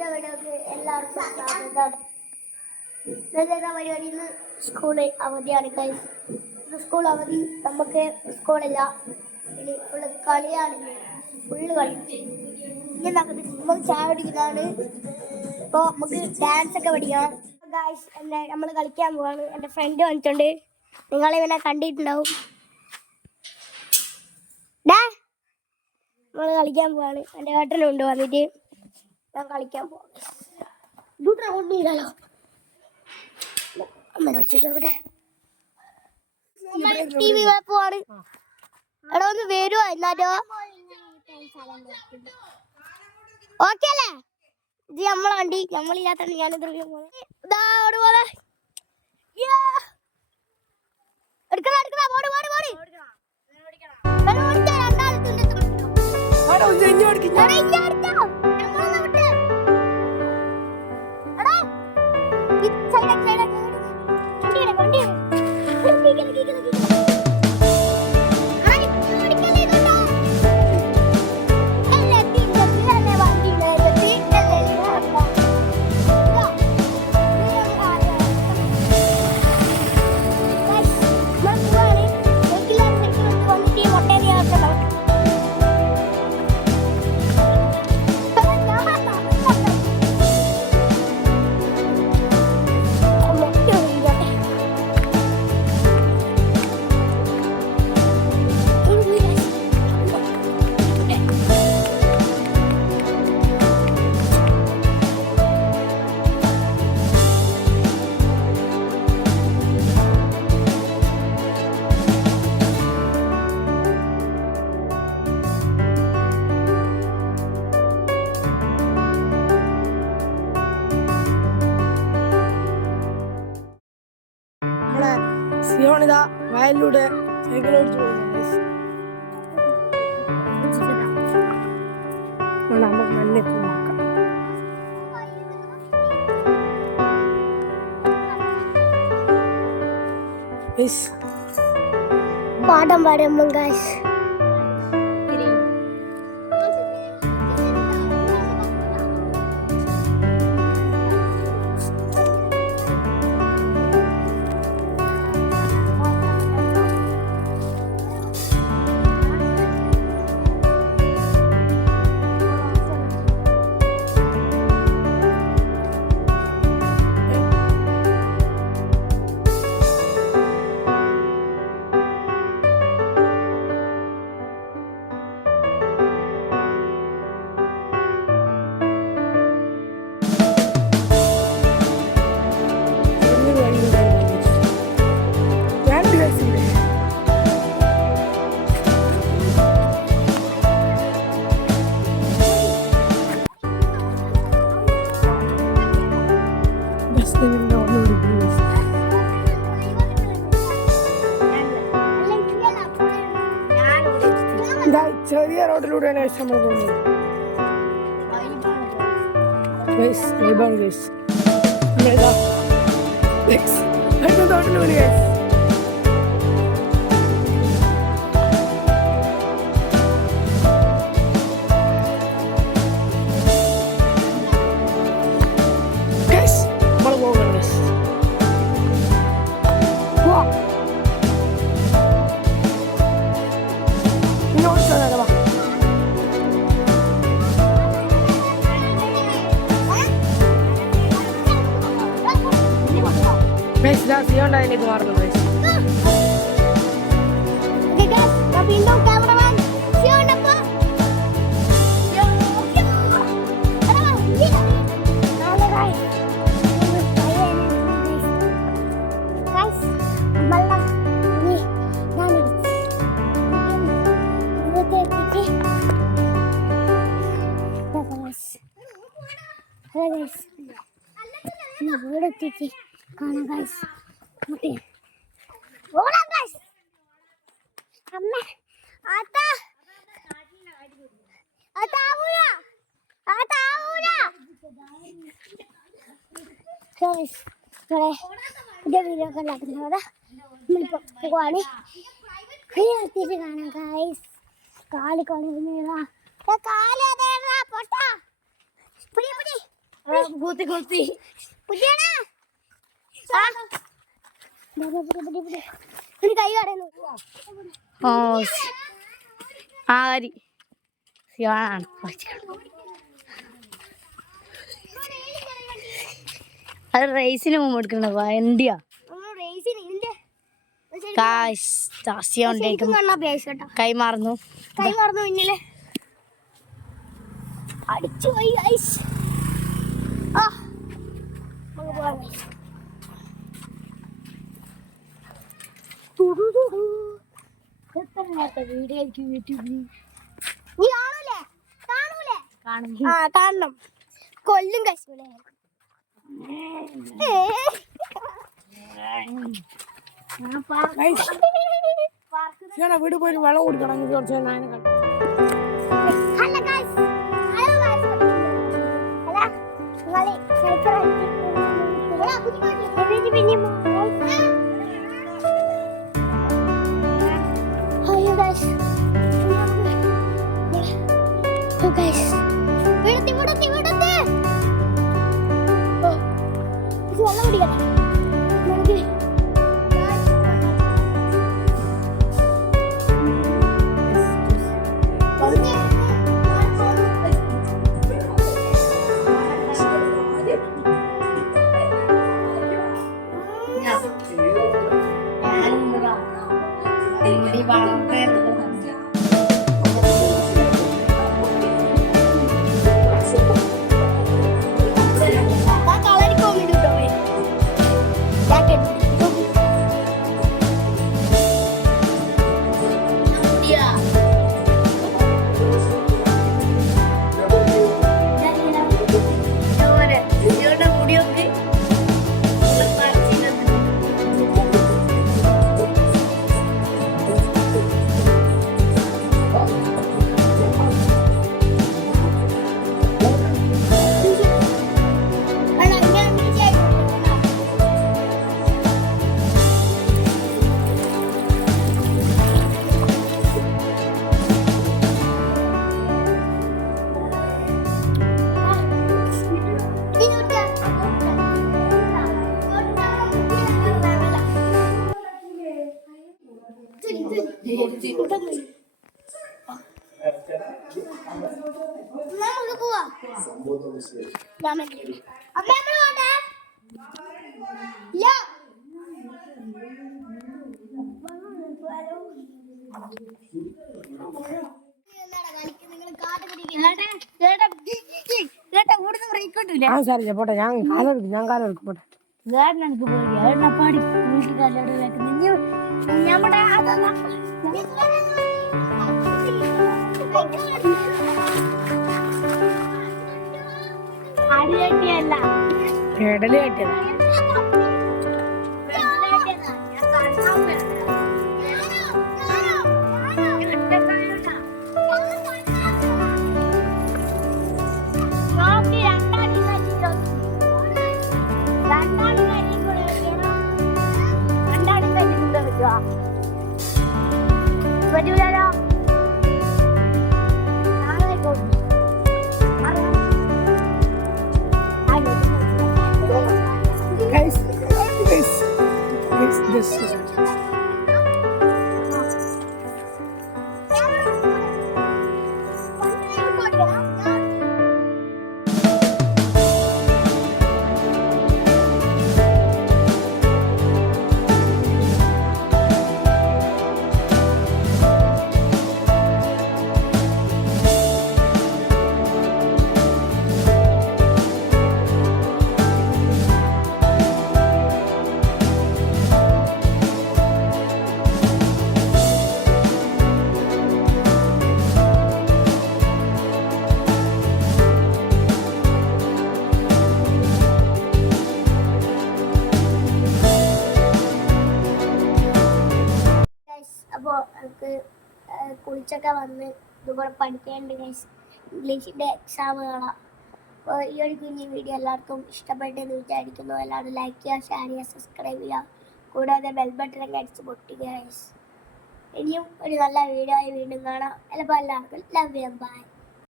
പുതിയ വീഡിയോക്ക് എല്ലാവർക്കും സ്വാഗതം. പരിപാടി ഇന്ന് സ്കൂള് അവധിയാണ് ഗൈസ്. ഇന്ന് സ്കൂൾ അവധി, നമുക്ക് സ്കൂളില്ല, ഇനി ഫുള്ള് കളിയാണ്, ഫുള്ള് കളി. ഇനി നമ്മൾ ചായ കുടിക്കുന്നതാണ്. ഇപ്പോൾ നമുക്ക് ഡാൻസ് ഒക്കെ പഠിക്കണം ഗൈസ്. നമ്മൾ കളിക്കാൻ പോവാണ്. എൻ്റെ ഫ്രണ്ട് വന്നിട്ടുണ്ട്, നിങ്ങളിവനെ കണ്ടിട്ടുണ്ടാവും. നമ്മൾ കളിക്കാൻ പോവാണ്. എൻ്റെ ഏട്ടനുണ്ട് വന്നിട്ട്. ഞാൻ കളിക്കാൻ പോവാം. കൊണ്ടുവരാലോ അമ്മയോടെ ടി വി പോവാണ്. എടാ ഒന്ന് വരുവോ എന്നാലോ? ഓക്കെ അല്ലേ? ഇത് നമ്മളെ വണ്ടി, നമ്മളില്ലാത്ത ഞാനിത് പോലെ സിയോണിത വയലിലൂടെ സൈക്കിൾ ഓടിച്ചു പോകുന്നു. നമുക്ക് മണ്ണിട്ട് നോക്കാം. പാഠം പാടുമ്പോ ഗൈസ് ചെറിയ റോഡിലൂടെയാണ് നമ്മൾ പോകുന്നത്. സിയോണ്ടായിട്ട് മാറുന്നത്. കാണാം ഗൈസ്. പുതിയ വീഡിയോ ഒക്കെ ഉണ്ടാക്കുന്നത് നമ്മളിപ്പോൾ പോവാണ്. എത്തിയിട്ട് കാണാം ഗൈസ്. കാല് കളയുന്നതാ, കാല് പൊട്ടാ. കൂത്തി കൂത്തി കൈ കടന്നു ഓ ആരി സിയോണാണ് അത് റേസിന് മുമ്പ് എടുക്കണ വണ്ടിയാ കൈമാറുന്നു പിന്നില് അടിച്ചു പോയി ഗൈസ് കാണണം കൊല്ലും കശൂലേ വീട് പോയി വെള്ളം കുടിക്കണം കുറച്ച് നായനെ പോവാ സാറില്ല പോട്ടെ ഞാൻ കാലെടുക്കും പോട്ടെ എനിക്ക് പോയി പാടി വീട്ടിൽ കല്ലോട് നമ്മുടെ അടിയല്ല പെടല് കെട്ടിയതാ പറ്റൂലോ This is it. അപ്പോൾ നമുക്ക് കുളിച്ചൊക്കെ വന്ന് ഇതുപോലെ പഠിക്കാനുണ്ട് ഗൈസ് ഇംഗ്ലീഷിൻ്റെ എക്സാമുകളാണ്. അപ്പോൾ ഈ ഒരു കുഞ്ഞു വീഡിയോ എല്ലാവർക്കും ഇഷ്ടപ്പെട്ടെന്ന് വിചാരിക്കുന്നു. എല്ലാവരും ലൈക്ക് ചെയ്യുക, ഷെയർ ചെയ്യുക, സബ്സ്ക്രൈബ് ചെയ്യുക, കൂടാതെ ബെൽ ബട്ടനൊക്കെ അടിച്ച് പൊട്ടിക്കുക ഗൈസ്. ഇനിയും ഒരു നല്ല വീഡിയോ ആയി വീണ്ടും കാണാം. ചിലപ്പോൾ എല്ലാവർക്കും ലവ് യു, ബൈ.